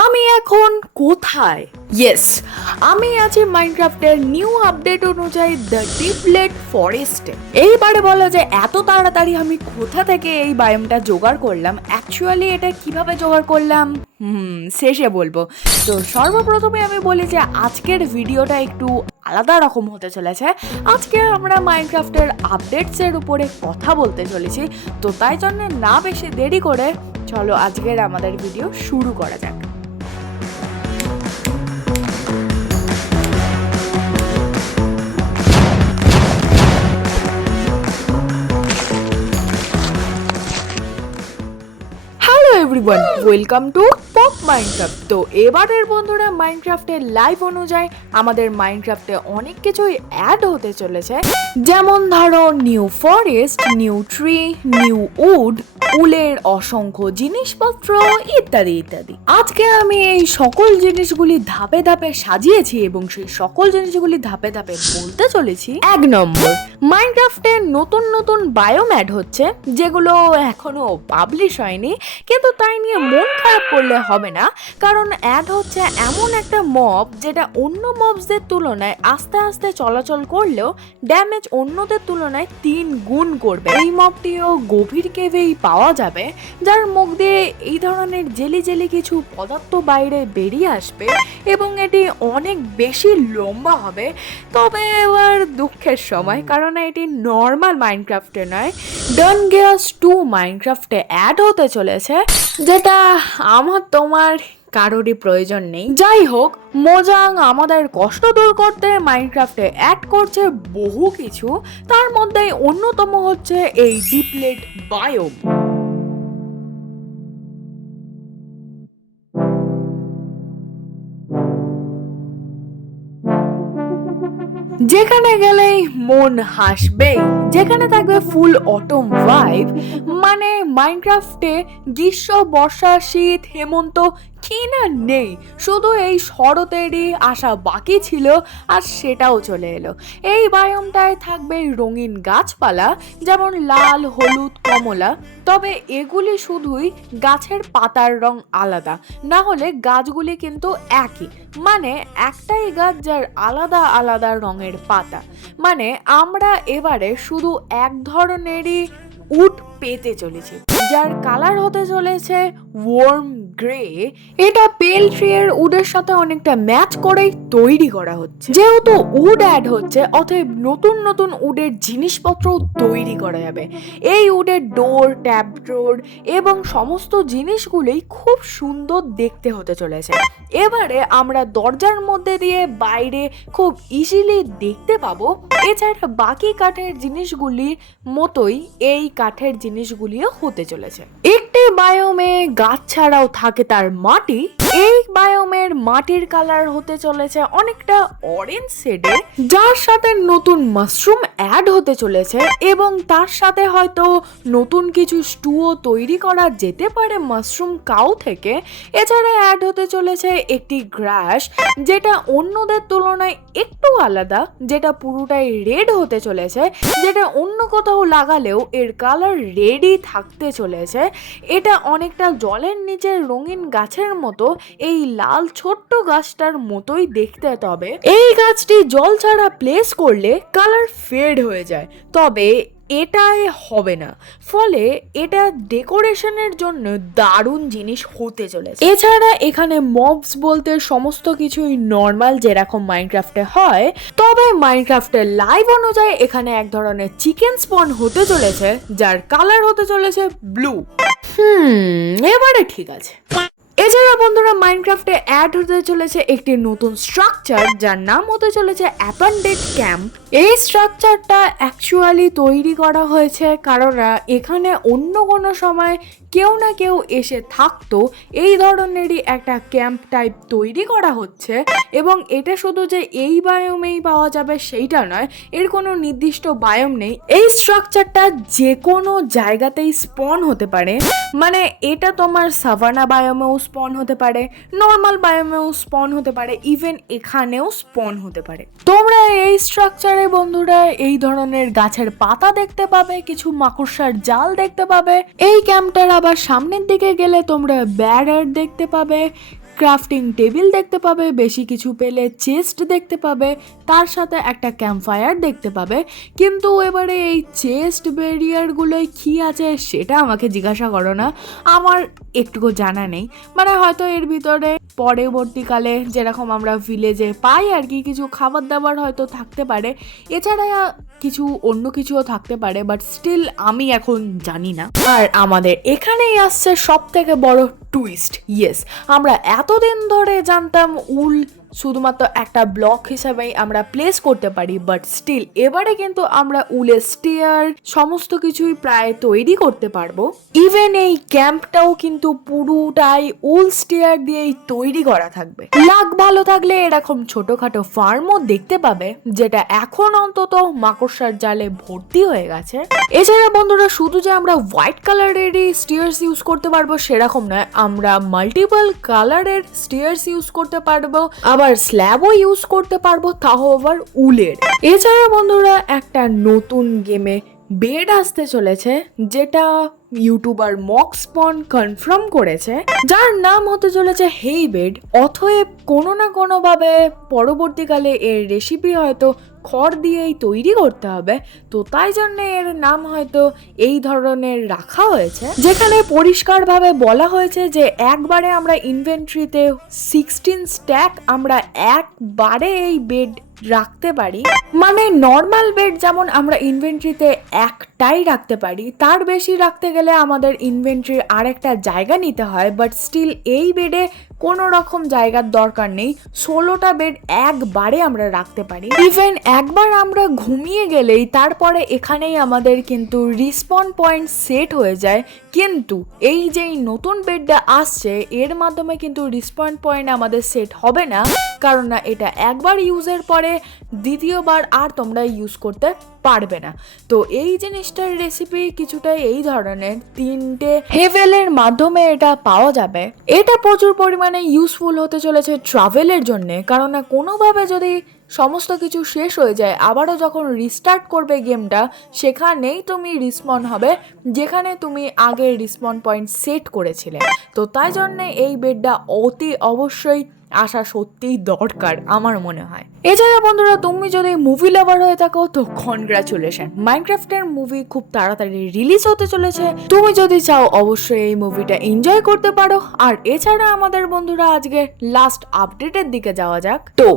আমি এখন কোথায়? ইয়েস, আমি আছি মাইনক্রাফটের নিউ আপডেট অনুযায়ী দ্য ডিপলেট ফরেস্টে। এইবারে বলা যায় এত তাড়াতাড়ি আমি কোথা থেকে এই বায়োমটা জোগাড় করলাম, অ্যাকচুয়ালি এটা কিভাবে জোগাড় করলাম শেষে বলবো। তো সর্বপ্রথমে আমি বলি যে আজকের ভিডিওটা একটু আলাদা রকম হতে চলেছে। আজকে আমরা মাইনক্রাফটের আপডেটসের উপরে কথা বলতে চলেছি। তো তাই জন্য না বেশি দেরি করে চলো আজকের আমাদের ভিডিও শুরু করা যাক। Everyone, welcome to pop Minecraft. তো এবারের বন্ধুরা মাইনক্রাফটের লাইভ অনুযায়ী আমাদের মাইনক্রাফটে অনেক কিছুই অ্যাড হতে চলেছে, যেমন ধরো new forest, new tree, new wood, উলের অসংখ্য জিনিসপত্র ইত্যাদি ইত্যাদি। আজকে আমি এই সকল জিনিসগুলি ধাপে ধাপে সাজিয়েছি এবং সেই সকল জিনিসগুলি ধাপে ধাপে বলতে চলেছি। 1 নম্বর, মাইনক্রাফটে নতুন নতুন বায়োম অ্যাড হচ্ছে, যেগুলো এখনো পাবলিশ হয়নি, কিন্তু তাই নিয়ে মন খারাপ করলে হবে না, কারণ অ্যাড হচ্ছে এমন একটা মব যেটা অন্য মবসদের তুলনায় আস্তে আস্তে চলাচল করলেও ড্যামেজ অন্যদের তুলনায় 3 গুণ করবে। এই মবটিও গভীর কেভেই পাওয়া যাবে, যার মুখ দিয়ে এই ধরনের জেলি জেলি কিছু পদার্থ বাইরে বেরিয়ে আসবে এবং এটি অনেক বেশি লম্বা হবে। তবে এবার দুঃখের সময়, কারণ এটি নর্মাল মাইনক্রাফটে নয়, ডানগেয়াস 2 মাইনক্রাফটে অ্যাড হতে চলেছে, যেটা আমার তোমার কারোরই প্রয়োজন নেই। যাই হোক, মোজাং আমাদের কষ্ট দূর করতে মাইনক্রাফটে অ্যাড করছে বহু কিছু, তার মধ্যে অন্যতম হচ্ছে এই ডিপলেট বায়োম। যেখানে গেলেই মন হাসবেই, যেখানে থাকবে ফুল অটম ভাইব, মানে মাইনক্রাফটে গ্রীষ্ম, বর্ষা, শীত, হেমন্ত কি না নেই, শুধু এই শরতেরই আসা বাকি ছিল, আর সেটাও চলে এলো। এই বায়োমটায় থাকবে রঙিন গাছপালা, যেমন লাল, হলুদ, কমলা, তবে এগুলি শুধুই গাছের পাতার রং আলাদা, না হলে গাছগুলি কিন্তু একই, মানে একটাই গাছ যার আলাদা আলাদা রঙের পাতা। মানে আমরা এবারে শুধু এক ধরনেরই উড পেতে চলেছি, যার কালার হতে চলেছে ওয়ার্ম গ্রে। এটা পেল ট্রি এর উডের সাথে অনেকটা ম্যাচ করেই তৈরি করা হচ্ছে। যেহেতু উড অ্যাড হচ্ছে, অতএব নতুন নতুন উডের জিনিসপত্র তৈরি করা যাবে। এই উডের ডোর, ট্যাপ ডোর এবং সমস্ত জিনিসগুলোই খুব সুন্দর দেখতে হতে চলেছে। এবারে আমরা দরজার মধ্যে দিয়ে বাইরে খুব ইজিলি দেখতে পাবো। এছাড়া বাকি কাঠের জিনিসগুলির মতোই এই কাঠের জিনিসগুলিও হতে চলেছে। একটি বায়োমে গাছ ছাড়াও থাকে তার মাটি। এই বায়োমের মাটির কালার হতে চলেছে অনেকটা অরেঞ্জ শেডে, যার সাথে নতুন মাশরুম অ্যাড হতে চলেছে এবং তার সাথে হয়তো নতুন কিছু স্টুও তৈরি করা যেতে পারে মাশরুম কাউ থেকে। এছাড়া অ্যাড হতে চলেছে একটি গ্রাস, যেটা অন্যদের তুলনায় একটু আলাদা, যেটা পুরোটাই রেড হতে চলেছে, যেটা অন্য কোথাও লাগালেও এর কালার রেডই থাকতে চলেছে। এটা অনেকটা জলের নিচের রঙিন গাছের মতো, এই লাল ছোট্ট গাছটার মতোই দেখতে। তবে এই গাছটি জল ছাড়া প্লেস করলে কালার ফেড হয়ে যায়, তবে এটাই হবে না, ফলে এটা ডেকোরেশনের জন্য দারুণ জিনিস হতে চলেছে। এছাড়া এখানে মবস বলতে সমস্ত কিছুই নর্মাল যেরকম মাইনক্রাফটে হয়, তবে মাইনক্রাফটের লাইভ অনুযায়ী এখানে এক ধরনের চিকেন স্পন হতে চলেছে, যার কালার হতে চলেছে ব্লু। এবারে ঠিক আছে। এছাড়া বন্ধুরা মাইনক্রাফটে অ্যাড হতে চলেছে একটি নতুন স্ট্রাকচার, যার নাম হতে চলেছে অ্যাবান্ডেড ক্যাম্প। এই স্ট্রাকচারটা অ্যাকচুয়ালি তৈরি করা হয়েছে কারণ এখানে অন্য কোনো সময় কেউ না কেউ এসে থাকতো, এই ধরনেরই একটা ক্যাম্প টাইপ তৈরি করা হচ্ছে। এবং এটা শুধু যে এই বায়োমেই পাওয়া যাবে সেইটা নয়, এর কোনো নির্দিষ্ট বায়োম নেই। এই স্ট্রাকচারটা যে কোনো জায়গাতেই স্পন হতে পারে, মানে এটা তোমার সাভানা বায়োমেও স্পন হতে পারে, নর্মাল বায়োমেও স্পন হতে পারে, ইভেন এখানেও স্পন হতে পারে। তোমরা এই স্ট্রাকচারে বন্ধুরা এই ধরনের গাছের পাতা দেখতে পাবে, কিছু মাকড়সার জাল দেখতে পাবে। এই ক্যাম্পটার আবার সামনের দিকে গেলে তোমরা ব্যারার দেখতে পাবে, ক্রাফটিং টেবিল দেখতে পাবে, বেশি কিছু পেলে চেস্ট দেখতে পাবে, তার সাথে একটা ক্যাম্পফায়ার দেখতে পাবে। কিন্তু এবারে এই চেস্ট ব্যারিয়ারগুলোয় কী আছে সেটা আমাকে জিজ্ঞাসা করো না, আমার একটুকু জানা নেই। মানে হয়তো এর ভিতরে পরবর্তীকালে যেরকম আমরা ভিলেজে পাই আর কি কিছু খাবার দাবার হয়তো থাকতে পারে, এছাড়া কিছু অন্য কিছুও থাকতে পারে, বাট স্টিল আমি এখন জানি না। আর আমাদের এখানেই আসছে সব থেকে বড় টুইস্ট। ইয়েস, আমরা এতদিন ধরে জানতাম উল শুধুমাত্র একটা ব্লক হিসাবেই আমরা প্লেস করতে পারি, বাট স্টিল এবারে কিন্তু আমরা উলের স্টিয়ার সমস্ত কিছুই প্রায় তৈরি করতে পারবো। ইভেন এই ক্যাম্পটাও কিন্তু পুরোটাই উল স্টিয়ার দিয়েই তৈরি করা থাকবে। লাক ভালো থাকলে এরকম ছোটখাটো ফার্মও দেখতে পাবে, যেটা এখন অন্তত মাকড়সার জালে ভর্তি হয়ে গেছে। এছাড়া বন্ধুরা, শুধু যে আমরা হোয়াইট কালারেরই স্টিয়ার্স ইউজ করতে পারবো সেরকম নয়, আমরা মাল্টিপল কালারের স্টিয়ার্স ইউজ করতে পারবো, আবার স্ল্যাবও ইউজ করতে পারবো, তাও আবার উলের। এছাড়া বন্ধুরা, একটা নতুন গেমে বেড আসতে চলেছে, যেটা ইউটিউবার মক্সপন কনফার্ম করেছে, যার নাম হতে চলেছে হেই বেড। অতএব কোনো না কোনো ভাবে পরবর্তীকালে এর রেসিপি হয়তো খড় দিয়েই তৈরি করতে হবে, তো তাই জন্য এর নাম হয়তো এই ধরনের রাখা হয়েছে। যেখানে পরিষ্কারভাবে বলা হয়েছে যে একবারে আমরা ইনভেন্টরিতে 16 স্ট্যাক আমরা একবারে এই বেড রাখতে পারি। মানে নর্মাল বেড যেমন আমরা ইনভেন্টরিতে একটাই রাখতে পারি, তার বেশি রাখতে গেলে আমাদের ইনভেন্টরির আরেকটা জায়গা নিতে হয়, বাট স্টিল এই বেডে কোনো রকম জায়গার দরকার নেই, 16টা বেড একবারে আমরা রাখতে পারি। ইভেন একবার আমরা ঘুমিয়ে গেলেই তারপরে এখানেই আমাদের কিন্তু রিসপন পয়েন্ট সেট হয়ে যায়। কিন্তু এই যে নতুন বেডটা আসছে এর মাধ্যমে কিন্তু রিসপন পয়েন্ট আমাদের সেট হবে না, কারণ না এটা একবার ইউজের পরে দ্বিতীয়বার আর তোমরা ইউজ করতে পারবে না। তো এই জিনিসটার রেসিপি কিছুটা এই ধরনের, 3টে হেভেলের মাধ্যমে এটা পাওয়া যাবে। এটা প্রচুর পরিমাণে ইউজফুল হতে চলেছে ট্রাভেলের জন্যে, কারণ না কোনোভাবে যদি সমস্ত কিছু শেষ হয়ে যায়, আবারও যখন রিস্টার্ট করবে গেমটা, সেখানেই তুমি রিসপন হবে যেখানে তুমি আগে রিসপন পয়েন্ট সেট করেছিলে। তো তাই জন্যে এই বেডটা অতি অবশ্যই আসা সত্যিই দরকার আমার মনে হয়। এছাড়া বন্ধুরা, তুমি যদি মুভি লাভার হয়ে থাকো তো কনগ্রাচুলেশন, মাইনক্রাফটের মুভি খুব তাড়াতাড়ি রিলিজ হতে চলেছে। তুমি যদি চাও অবশ্যই এই মুভিটা এনজয় করতে পারো। আর এছাড়া আমাদের বন্ধুরা, আজকে লাস্ট আপডেটের দিকে যাওয়া যাক। তো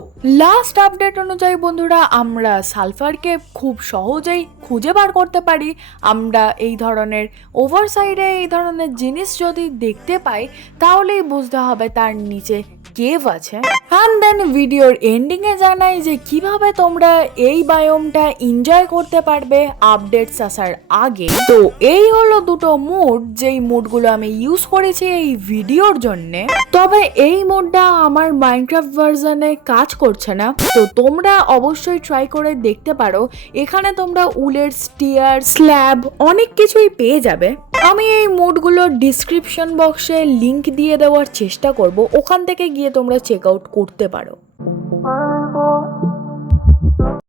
লাস্ট আপডেট অনুযায়ী বন্ধুরা, আমরা সালফারকে খুব সহজেই খুঁজে বার করতে পারি। আমরা এই ধরনের ওভার সাইডে এই ধরনের জিনিস যদি দেখতে পাই তাহলেই বুঝতে হবে তার নিচে কেভ আছে। অ্যান্ড দেন ভিডিওর এন্ডিং এ জানাই যে কিভাবে তোমরা এই বায়োমটা এনজয় করতে পারবে আপডেটস আসার আগে। তো এই হলো দুটো মোড, যেই মোডগুলো আমি ইউজ করেছি এই ভিডিওর জন্য। তবে এই মোডটা আমার মাইনক্রাফট ভার্সনে কাজ করছে না, তো তোমরা অবশ্যই ট্রাই করে দেখতে পারো। এখানে তোমরা উলের স্টিয়ার, স্ল্যাব অনেক কিছুই পেয়ে যাবে। আমি এই মোডগুলোর ডিসক্রিপশন বক্সে লিংক দিয়ে দেওয়ার চেষ্টা করব, ওখান থেকে গিয়ে তোমরা চেক আউট করতে পারো।